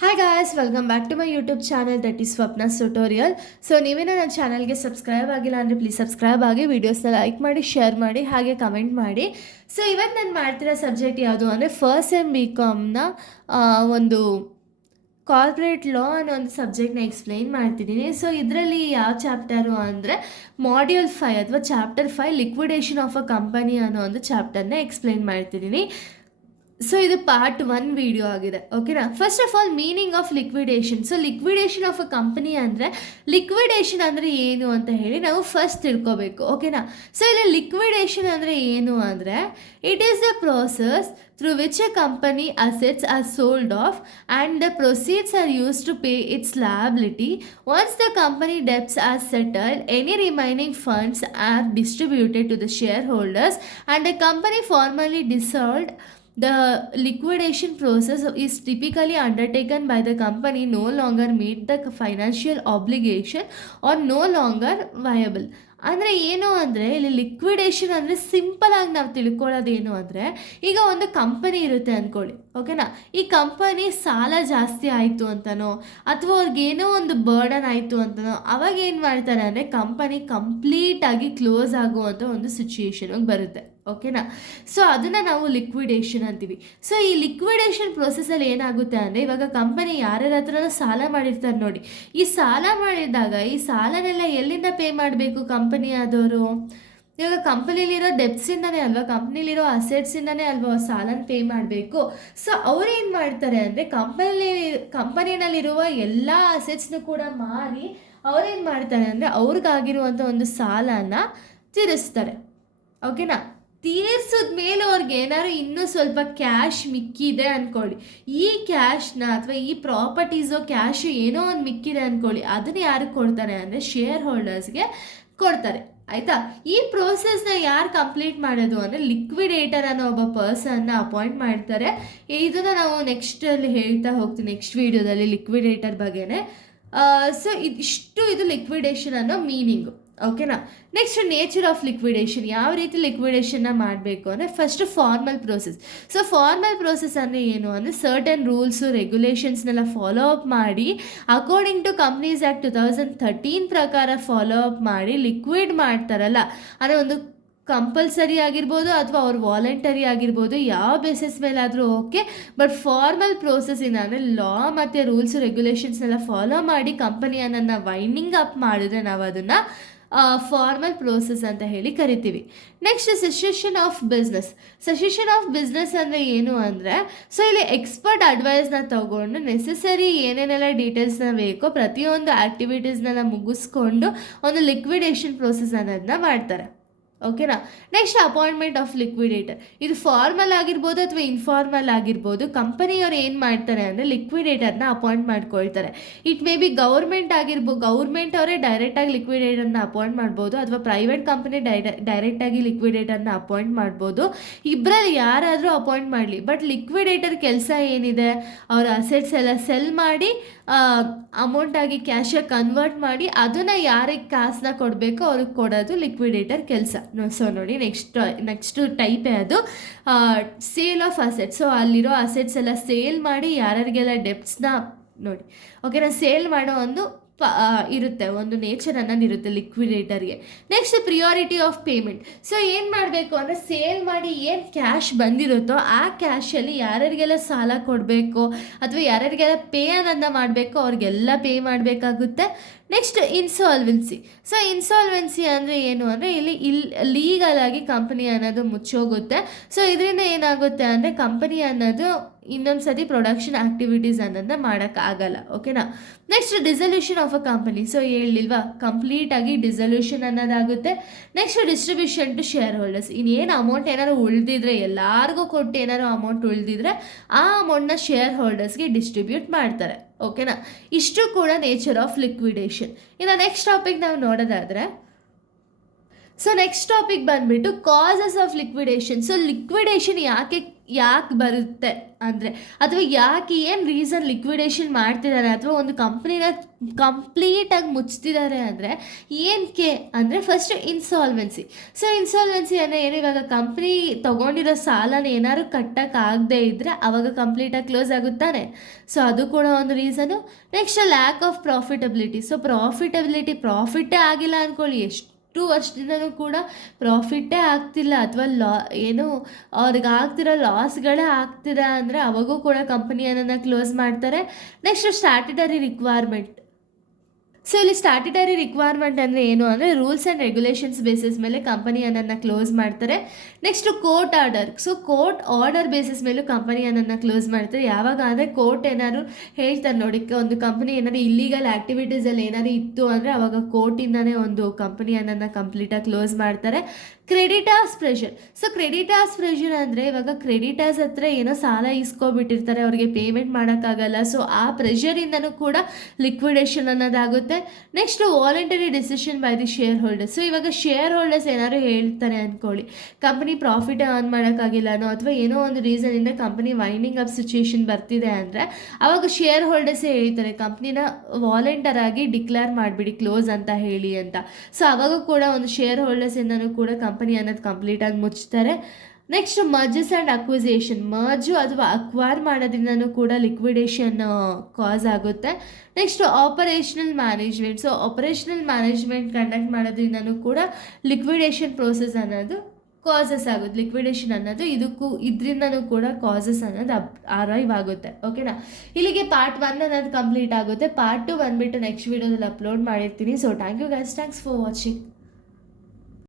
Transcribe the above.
Hi guys, welcome back to my YouTube channel that is Swapna's tutorial. So ನೀವೇನೋ ನನ್ನ ಚಾನಲ್ಗೆ subscribe ಆಗಿಲ್ಲ ಅಂದರೆ ಪ್ಲೀಸ್ ಸಬ್ಸ್ಕ್ರೈಬ್ ಆಗಿ, ವೀಡಿಯೋಸ್ನ ಲೈಕ್ ಮಾಡಿ, ಶೇರ್ ಮಾಡಿ, ಹಾಗೆ ಕಮೆಂಟ್ ಮಾಡಿ. ಸೊ ಇವತ್ತು ನಾನು ಮಾಡ್ತಿರೋ ಸಬ್ಜೆಕ್ಟ್ ಯಾವುದು ಅಂದರೆ ಫಸ್ಟ್ ಸೆಮ್ BComನ ಒಂದು ಕಾರ್ಪೊರೇಟ್ ಲಾ ಅನ್ನೋ ಒಂದು ಸಬ್ಜೆಕ್ಟ್ನ ಎಕ್ಸ್ಪ್ಲೈನ್ ಮಾಡ್ತಿದ್ದೀನಿ. ಸೊ ಇದರಲ್ಲಿ ಯಾವ ಚಾಪ್ಟರು ಅಂದರೆ ಮಾಡ್ಯೂಲ್ 5 ಅಥವಾ chapter 5 liquidation of a company ಅನ್ನೋ ಒಂದು ಚಾಪ್ಟರ್ನ ಎಕ್ಸ್ಪ್ಲೈನ್ ಮಾಡ್ತಿದ್ದೀನಿ. ಸೊ ಇದು ಪಾರ್ಟ್ 1 ವಿಡಿಯೋ ಆಗಿದೆ, ಓಕೆನಾ. First of all meaning of liquidation. So liquidation of a company ಅಂದರೆ ಲಿಕ್ವಿಡೇಷನ್ ಅಂದರೆ ಏನು ಅಂತ ಹೇಳಿ ನಾವು ಫಸ್ಟ್ ತಿಳ್ಕೊಬೇಕು, ಓಕೆನಾ. ಸೊ ಇಲ್ಲಿ ಲಿಕ್ವಿಡೇಷನ್ ಅಂದರೆ ಏನು ಅಂದರೆ it is the process through which a company assets are sold off and the proceeds are used to pay its liability. Once the company debts are settled, any remaining funds are distributed to the shareholders and the company formally dissolved. The liquidation process is typically undertaken by the company no longer meet the financial obligation or no longer viable. ಅಂದರೆ ಏನು ಅಂದರೆ ಇಲ್ಲಿ liquidation ಅಂದರೆ ಸಿಂಪಲಾಗಿ ನಾವು ತಿಳ್ಕೊಳ್ಳೋದೇನು ಅಂದರೆ, ಈಗ ಒಂದು ಕಂಪನಿ ಇರುತ್ತೆ ಅಂದ್ಕೊಳ್ಳಿ, ಓಕೆನಾ. ಈ ಕಂಪನಿ ಸಾಲ ಜಾಸ್ತಿ ಆಯಿತು ಅಂತನೋ ಅಥವಾ ಅವ್ರಿಗೇನೋ ಒಂದು ಬರ್ಡನ್ ಆಯಿತು ಅಂತನೋ ಅವಾಗ ಏನು ಮಾಡ್ತಾರೆ ಅಂದರೆ ಕಂಪನಿ ಕಂಪ್ಲೀಟಾಗಿ ಕ್ಲೋಸ್ ಆಗುವಂಥ ಒಂದು ಸಿಚುಯೇಷನಿಗೆ ಬರುತ್ತೆ, ಓಕೆನಾ. ಸೊ ಅದನ್ನು ನಾವು ಲಿಕ್ವಿಡೇಷನ್ ಅಂತೀವಿ. ಸೊ ಈ ಲಿಕ್ವಿಡೇಷನ್ ಪ್ರೊಸೆಸಲ್ಲಿ ಏನಾಗುತ್ತೆ ಅಂದರೆ, ಇವಾಗ ಕಂಪನಿ ಯಾರ್ಯಾರ ಹತ್ರನೂ ಸಾಲ ಮಾಡಿರ್ತಾರೆ ನೋಡಿ, ಈ ಸಾಲ ಮಾಡಿದಾಗ ಈ ಸಾಲನೆಲ್ಲ ಎಲ್ಲಿಂದ ಪೇ ಮಾಡಬೇಕು ಕಂಪನಿ ಆದವರು? ಇವಾಗ ಕಂಪನಿಲಿರೋ ಡೆಬ್ಟ್ಸಿಂದನೇ ಅಲ್ವಾ, ಕಂಪ್ನಿಲಿರೋ ಅಸೆಟ್ಸಿಂದನೇ ಅಲ್ವಾ ಸಾಲನ ಪೇ ಮಾಡಬೇಕು. ಸೊ ಅವ್ರೇನು ಮಾಡ್ತಾರೆ ಅಂದರೆ ಕಂಪನಿನಲ್ಲಿರುವ ಎಲ್ಲ ಅಸೆಟ್ಸ್ನು ಕೂಡ ಮಾರಿ ಅವ್ರೇನು ಮಾಡ್ತಾರೆ ಅಂದರೆ ಅವ್ರಿಗಾಗಿರುವಂಥ ಒಂದು ಸಾಲನ ತೀರಿಸ್ತಾರೆ, ಓಕೆನಾ. ತೀರ್ಸಿದ ಮೇಲೆ ಅವ್ರಿಗೆ ಏನಾದ್ರು ಇನ್ನೂ ಸ್ವಲ್ಪ ಕ್ಯಾಶ್ ಮಿಕ್ಕಿದೆ ಅಂದ್ಕೊಳ್ಳಿ, ಈ ಕ್ಯಾಶ್ನ ಅಥವಾ ಈ ಪ್ರಾಪರ್ಟೀಸೋ ಕ್ಯಾಶು ಏನೋ ಒಂದು ಮಿಕ್ಕಿದೆ ಅಂದ್ಕೊಳ್ಳಿ, ಅದನ್ನು ಯಾರಿಗೆ ಕೊಡ್ತಾರೆ ಅಂದರೆ ಶೇರ್ ಹೋಲ್ಡರ್ಸ್ಗೆ ಕೊಡ್ತಾರೆ, ಆಯಿತಾ. ಈ ಪ್ರೋಸೆಸ್ನ ಯಾರು ಕಂಪ್ಲೀಟ್ ಮಾಡೋದು ಅಂದರೆ ಲಿಕ್ವಿಡೇಟರ್ ಅನ್ನೋ ಒಬ್ಬ ಪರ್ಸನ್ನ ಅಪಾಯಿಂಟ್ ಮಾಡ್ತಾರೆ. ಇದನ್ನು ನಾವು ನೆಕ್ಸ್ಟಲ್ಲಿ ಹೇಳ್ತಾ ಹೋಗ್ತೀನಿ, ನೆಕ್ಸ್ಟ್ ವೀಡಿಯೋದಲ್ಲಿ ಲಿಕ್ವಿಡೇಟರ್ ಬಗ್ಗೆನೇ. ಸೊ ಇದು ಲಿಕ್ವಿಡೇಷನ್ ಅನ್ನೋ ಮೀನಿಂಗು, ಓಕೆನಾ. ನೆಕ್ಸ್ಟ್ ನೇಚರ್ ಆಫ್ ಲಿಕ್ವಿಡೇಷನ್, ಯಾವ ರೀತಿ ಲಿಕ್ವಿಡೇಷನ್ನ ಮಾಡಬೇಕು ಅಂದರೆ first formal process. So formal process ಅಂದರೆ ಏನು ಅಂದರೆ ಸರ್ಟನ್ ರೂಲ್ಸು ರೆಗ್ಯುಲೇಷನ್ಸ್ನೆಲ್ಲ ಫಾಲೋ ಅಪ್ ಮಾಡಿ ಅಕಾರ್ಡಿಂಗ್ ಟು ಕಂಪ್ನೀಸ್ ಆ್ಯಕ್ಟ್ 2013 ಪ್ರಕಾರ ಫಾಲೋ ಅಪ್ ಮಾಡಿ ಲಿಕ್ವಿಡ್ ಮಾಡ್ತಾರಲ್ಲ, ಅಂದರೆ ಒಂದು ಕಂಪಲ್ಸರಿ ಆಗಿರ್ಬೋದು ಅಥವಾ ಅವ್ರು ವಾಲಂಟರಿ ಆಗಿರ್ಬೋದು, ಯಾವ ಬೇಸಿಸ್ ಮೇಲಾದರೂ ಓಕೆ. ಬಟ್ ಫಾರ್ಮಲ್ ಪ್ರೋಸೆಸ್ಸಿನ ಅಂದರೆ ಲಾ ಮತ್ತು ರೂಲ್ಸ್ ರೆಗ್ಯುಲೇಷನ್ಸ್ನೆಲ್ಲ ಫಾಲೋ ಮಾಡಿ ಕಂಪನಿಯನ್ನು ವೈಂಡಿಂಗ್ ಅಪ್ ಮಾಡಿದ್ರೆ ನಾವು ಅದನ್ನು ಫಾರ್ಮಲ್ ಪ್ರೋಸೆಸ್ ಅಂತ ಹೇಳಿ ಕರಿತೀವಿ. Next session of business. Session of business ಅಂದರೆ ಏನು ಅಂದರೆ, ಸೊ ಇಲ್ಲಿ ಎಕ್ಸ್ಪರ್ಟ್ ಅಡ್ವೈಸ್ನ ತಗೊಂಡು ನೆಸೆಸರಿ ಏನೇನೆಲ್ಲ ಡೀಟೇಲ್ಸ್ನ ಬೇಕೋ ಪ್ರತಿಯೊಂದು ಆ್ಯಕ್ಟಿವಿಟೀಸ್ನೆಲ್ಲ ಮುಗಿಸ್ಕೊಂಡು ಒಂದು ಲಿಕ್ವಿಡೇಷನ್ ಪ್ರೋಸೆಸ್ ಅನ್ನೋದನ್ನ ಮಾಡ್ತಾರೆ, ಓಕೆನಾ. Next appointment of liquidator. ಇದು ಫಾರ್ಮಲ್ ಆಗಿರ್ಬೋದು ಅಥವಾ ಇನ್ಫಾರ್ಮಲ್ ಆಗಿರ್ಬೋದು. ಕಂಪನಿಯವ್ರು ಏನು ಮಾಡ್ತಾರೆ ಅಂದರೆ ಲಿಕ್ವಿಡೇಟರ್ನ ಅಪಾಯಿಂಟ್ ಮಾಡ್ಕೊಳ್ತಾರೆ. ಇಟ್ ಮೇ ಬಿ ಗೌರ್ಮೆಂಟ್ ಅವರೇ ಡೈರೆಕ್ಟಾಗಿ ಲಿಕ್ವಿಡೇಟರ್ನ ಅಪಾಯಿಂಟ್ ಮಾಡ್ಬೋದು, ಅಥವಾ ಪ್ರೈವೇಟ್ ಕಂಪನಿ ಡೈರೆಕ್ಟಾಗಿ ಲಿಕ್ವಿಡೇಟರ್ನ ಅಪಾಯಿಂಟ್ ಮಾಡ್ಬೋದು. ಇಬ್ಬರಲ್ಲಿ ಯಾರಾದರೂ ಅಪಾಯಿಂಟ್ ಮಾಡಲಿ, ಬಟ್ ಲಿಕ್ವಿಡೇಟರ್ ಕೆಲಸ ಏನಿದೆ, ಅವರ ಅಸೆಟ್ಸ್ ಎಲ್ಲ ಸೆಲ್ ಮಾಡಿ ಅಮೌಂಟಾಗಿ ಕ್ಯಾಶಾಗಿ ಕನ್ವರ್ಟ್ ಮಾಡಿ ಅದನ್ನು ಯಾರಿಗೆ ಕಾಸನ್ನ ಕೊಡಬೇಕೋ ಅವ್ರಿಗೆ ಕೊಡೋದು ಲಿಕ್ವಿಡೇಟರ್ ಕೆಲಸ. ಸೊ ನೋಡಿ ನೆಕ್ಸ್ಟ್ ಟೈಪೇ ಅದು ಸೇಲ್ ಆಫ್ ಅಸೆಟ್ಸ್. ಸೊ ಅಲ್ಲಿರೋ ಅಸೆಟ್ಸ್ ಎಲ್ಲ ಸೇಲ್ ಮಾಡಿ ಯಾರ್ಯಾರಿಗೆಲ್ಲ ಡೆಬ್ಟ್ಸ್ನ ನೋಡಿ, ಓಕೆನಾ, ಸೇಲ್ ಮಾಡೋ ಒಂದು ಇರುತ್ತೆ, ಒಂದು ನೇಚರ್ ಅನ್ನೋದು ಇರುತ್ತೆ ಲಿಕ್ವಿಡೇಟರ್ಗೆ. Next priority of payment. So ಏನು ಮಾಡಬೇಕು ಅಂದರೆ ಸೇಲ್ ಮಾಡಿ ಏನು ಕ್ಯಾಶ್ ಬಂದಿರುತ್ತೋ ಆ ಕ್ಯಾಶಲ್ಲಿ ಯಾರ್ಯಾರಿಗೆಲ್ಲ ಸಾಲ ಕೊಡಬೇಕು ಅಥವಾ ಯಾರ್ಯಾರಿಗೆಲ್ಲ ಪೇ ಅನ್ನೋದನ್ನ ಮಾಡಬೇಕು ಅವ್ರಿಗೆಲ್ಲ ಪೇ ಮಾಡಬೇಕಾಗುತ್ತೆ. Next insolvency. ಸೊ ಇನ್ಸಾಲ್ವೆನ್ಸಿ ಅಂದರೆ ಏನು ಅಂದರೆ ಇಲ್ಲಿ ಲೀಗಲ್ ಆಗಿ ಕಂಪನಿ ಅನ್ನೋದು ಮುಚ್ಚೋಗುತ್ತೆ. ಸೊ ಇದರಿಂದ ಏನಾಗುತ್ತೆ ಅಂದರೆ ಕಂಪನಿ ಅನ್ನೋದು ಇನ್ನೊಂದು ಸತಿ ಪ್ರೊಡಕ್ಷನ್ ಆ್ಯಕ್ಟಿವಿಟೀಸ್ ಅನ್ನೋದನ್ನ ಮಾಡೋಕ್ಕಾಗಲ್ಲ, ಓಕೆನಾ. Next dissolution of a company. So ಹೇಳಿಲ್ವಾ, ಕಂಪ್ಲೀಟಾಗಿ ಡಿಸಲ್ಯೂಷನ್ ಅನ್ನೋದಾಗುತ್ತೆ. Next distribution to shareholders. ಇನ್ನೇನು ಅಮೌಂಟ್ ಏನಾದ್ರು ಉಳಿದಿದ್ರೆ, ಎಲ್ಲರಿಗೂ ಕೊಟ್ಟು ಏನಾದ್ರು ಅಮೌಂಟ್ ಉಳಿದಿದ್ರೆ ಆ ಅಮೌಂಟ್ನ ಶೇರ್ ಹೋಲ್ಡರ್ಸ್ಗೆ ಡಿಸ್ಟ್ರಿಬ್ಯೂಟ್ ಮಾಡ್ತಾರೆ, ಓಕೆನಾ. ಇಷ್ಟು ಕೂಡ ನೇಚರ್ ಆಫ್ ಲಿಕ್ವಿಡೇಷನ್. ಇನ್ನು ನೆಕ್ಸ್ಟ್ ಟಾಪಿಕ್ ನಾವು ನೋಡೋದಾದರೆ, ಸೊ ನೆಕ್ಸ್ಟ್ ಟಾಪಿಕ್ ಬಂದುಬಿಟ್ಟು causes of liquidation. So liquidation ಯಾಕೆ ಯಾಕೆ ಬರುತ್ತೆ ಅಂದರೆ, ಅಥವಾ ಯಾಕೆ ಏನು ರೀಸನ್ ಲಿಕ್ವಿಡೇಷನ್ ಮಾಡ್ತಿದ್ದಾರೆ ಅಥವಾ ಒಂದು ಕಂಪ್ನಿನ ಕಂಪ್ಲೀಟಾಗಿ ಮುಚ್ತಿದ್ದಾರೆ ಅಂದರೆ ಏನಕ್ಕೆ ಅಂದರೆ, ಫಸ್ಟ್ ಇನ್ಸಾಲ್ವೆನ್ಸಿ. ಸೊ ಇನ್ಸಾಲ್ವೆನ್ಸಿ ಅಂದರೆ ಏನು, ಇವಾಗ ಕಂಪ್ನಿ ತೊಗೊಂಡಿರೋ ಸಾಲನ ಏನಾದ್ರು ಕಟ್ಟೋಕ್ಕಾಗದೇ ಇದ್ದರೆ ಅವಾಗ ಕಂಪ್ಲೀಟಾಗಿ ಕ್ಲೋಸ್ ಆಗುತ್ತಾನೆ. ಸೊ ಅದು ಕೂಡ ಒಂದು reason. Next lack of profitability. So ಪ್ರಾಫಿಟ್ಟೇ ಆಗಿಲ್ಲ ಅಂದ್ಕೊಳ್ಳಿ, ಎಷ್ಟು ವರ್ಷದಿಂದನೂ ಕೂಡ ಪ್ರಾಫಿಟ್ಟೇ ಆಗ್ತಿಲ್ಲ ಅಥವಾ ಏನು ಅವ್ರಿಗೆ ಆಗ್ತಿರೋ ಲಾಸ್ಗಳೇ ಆಗ್ತಿದೆ ಅಂದರೆ ಅವಾಗೂ ಕೂಡ ಕಂಪನಿಯನ್ನು ಕ್ಲೋಸ್ ಮಾಡ್ತಾರೆ. Next statutory requirement. ಸೊ ಇಲ್ಲಿ ಸ್ಟ್ಯಾಟ್ಯುಟರಿ ರಿಕ್ವೈರ್ಮೆಂಟ್ ಅಂದರೆ ಏನು ಅಂದರೆ, ರೂಲ್ಸ್ ಆ್ಯಂಡ್ ರೆಗ್ಯುಲೇಷನ್ಸ್ ಬೇಸಿಸ್ ಮೇಲೆ ಕಂಪನಿಯನ್ನು ಕ್ಲೋಸ್ ಮಾಡ್ತಾರೆ. Next court order. So court order basis ಮೇಲೂ ಕಂಪನಿಯನ್ನು ಕ್ಲೋಸ್ ಮಾಡ್ತಾರೆ. ಯಾವಾಗ ಅಂದರೆ ಕೋರ್ಟ್ ಏನಾದ್ರು ಹೇಳ್ತಾರೆ ನೋಡಿ, ಒಂದು ಕಂಪನಿ ಏನಾದ್ರು ಇಲ್ಲೀಗಲ್ ಆ್ಯಕ್ಟಿವಿಟೀಸಲ್ಲಿ ಏನಾದ್ರು ಇತ್ತು ಅಂದರೆ ಅವಾಗ ಕೋರ್ಟಿಂದನೇ ಒಂದು ಕಂಪನಿಯನ್ನು ಕಂಪ್ಲೀಟಾಗಿ ಕ್ಲೋಸ್ ಮಾಡ್ತಾರೆ. Creditors pressure. So creditors pressure ಅಂದರೆ, ಇವಾಗ ಕ್ರೆಡಿಟರ್ಸ್ ಹತ್ರ ಏನೋ ಸಾಲ ಇಸ್ಕೊಬಿಟ್ಟಿರ್ತಾರೆ, ಅವ್ರಿಗೆ ಪೇಮೆಂಟ್ ಮಾಡೋಕ್ಕಾಗಲ್ಲ. ಸೊ ಆ ಪ್ರೆಷರಿಂದನೂ ಕೂಡ ಲಿಕ್ವಿಡೇಷನ್ ಅನ್ನೋದಾಗುತ್ತೆ. Next voluntary decision by the shareholders. So ಇವಾಗ ಶೇರ್ ಹೋಲ್ಡರ್ಸ್ ಏನಾದ್ರು ಹೇಳ್ತಾರೆ ಅಂದ್ಕೊಳ್ಳಿ, ಕಂಪನಿ ಪ್ರಾಫಿಟ್ ಅರ್ನ್ ಮಾಡೋಕ್ಕಾಗಿಲ್ಲನೋ ಅಥವಾ ಏನೋ ಒಂದು ರೀಸನಿಂದ ಕಂಪನಿ ವೈಂಡಿಂಗ್ ಅಪ್ ಸಿಚುಯೇಷನ್ ಬರ್ತಿದೆ ಅಂದರೆ ಅವಾಗ ಶೇರ್ ಹೋಲ್ಡರ್ಸೇ ಹೇಳ್ತಾರೆ ಕಂಪ್ನಿನ ವಾಲಂಟರ್ ಆಗಿ ಡಿಕ್ಲೇರ್ ಮಾಡಿಬಿಡಿ ಕ್ಲೋಸ್ ಅಂತ ಹೇಳಿ ಅಂತ. ಸೊ ಅವಾಗ ಕೂಡ ಒಂದು ಶೇರ್ ಹೋಲ್ಡರ್ಸಿಂದನೂ ಕೂಡ ಕಂಪನಿ ಅನ್ನೋದು ಕಂಪ್ಲೀಟಾಗಿ ಮುಚ್ತಾರೆ. Next mergers and acquisition. Merge ಅಥವಾ ಅಕ್ವೈರ್ ಮಾಡೋದ್ರಿಂದನೂ ಕೂಡ ಲಿಕ್ವಿಡೇಷನ್ ಕಾಸ್ ಆಗುತ್ತೆ. Next operational management. So operational management conduct ಮಾಡೋದ್ರಿಂದನೂ ಕೂಡ ಲಿಕ್ವಿಡೇಷನ್ ಪ್ರೋಸೆಸ್ ಅನ್ನೋದು ಕಾಸಸ್ ಆಗುತ್ತೆ. ಲಿಕ್ವಿಡೇಷನ್ ಅನ್ನೋದು ಇದರಿಂದನೂ ಕೂಡ ಕಾಸಸ್ ಅನ್ನೋದು ಅರೈವ್ ಆಗುತ್ತೆ. ಓಕೆನಾ, ಇಲ್ಲಿಗೆ ಪಾರ್ಟ್ 1 ಅನ್ನೋದು ಕಂಪ್ಲೀಟ್ ಆಗುತ್ತೆ. ಪಾರ್ಟ್ 2 ಬಂದುಬಿಟ್ಟು ನೆಕ್ಸ್ಟ್ ವೀಡಿಯೋದಲ್ಲಿ ಅಪ್ಲೋಡ್ ಮಾಡಿರ್ತೀನಿ. So thank you guys, thanks for watching.